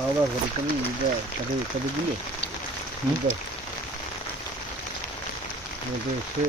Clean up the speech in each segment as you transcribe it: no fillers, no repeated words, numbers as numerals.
খাওয়া দাওয়া করে চলি সাথে সাথে দিলে মধ্যে এসে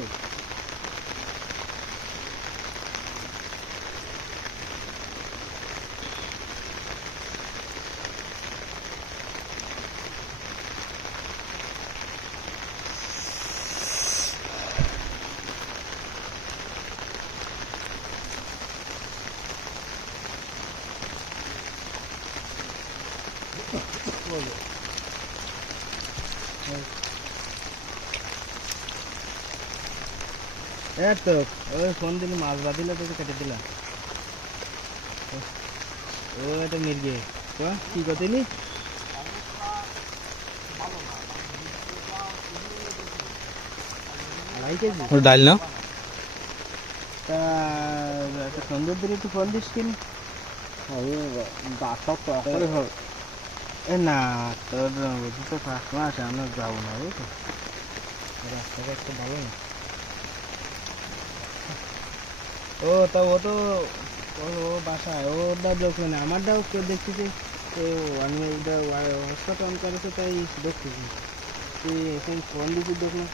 তো ওই ফোন দিলে মাছ বাঁধিলে তোকে কেটে দিলাম ও এটা মির্গে তো কি করতেনি ডাল না তা একটা সন্ধ্যের দিকে একটু ফোন দিস কিনি না তোর বুঝি তো ফার্স্ট মাস আমরা যাবো না বুঝতো রাস্তাটা একটু ভালো না ও তা ও তো ও বাসায় ওটা দেখবে না আমারটাও কেউ দেখতেছি তো আমি ওটা হটস্পট অন করেছে তাই দেখতেছি তুই এখন ফোন দিচ্ছিস দেখ না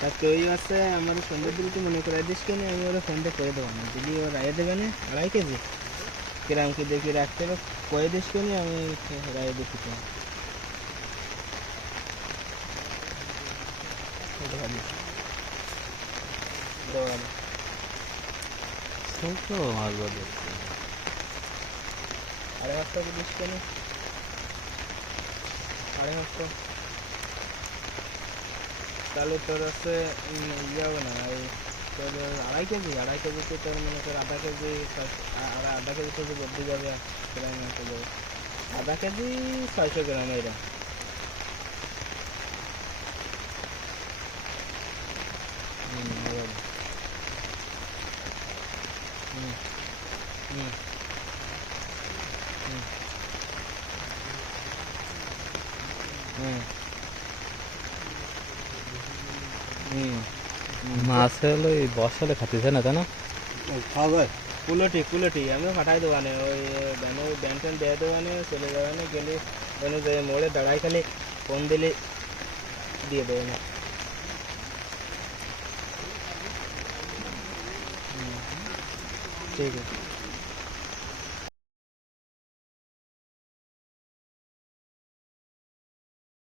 তা তুই আছে আমার সন্ধ্যের দিকে তুই মনে করে দিস কেন আমি ওরা ফোনটা করে দেবো না দিদি ও রায় দেবে না 2.5 কেজি কিরাম কি দেখি রাখতে হবে করে দিস কেন আমি রায় দেখি তো মাছ বাদে আড়াই হাজার দিস কেন 2.5 তাহলে তোর হচ্ছে ইয়ে হবে না এই তোর 2.5 কেজিতে তোর মনে কর আধা কেজি আধা কেজি থেকে বদলে যাবে প্রায় মাছ যাবে আধা কেজি 600 গ্রাম এটা মাছ হলো এই বর্ষালে খাতিছে না তাই না খাওয়া যায় কুলটি আমি ফাটাই দেবানে ওই ব্যান ট্যান দিয়ে দেবানে চলে যাবানে গেলে ওখানে যে মোড়ে দাঁড়াই খালি ফোন দিলে দিয়ে দেবে না ঠিক আছে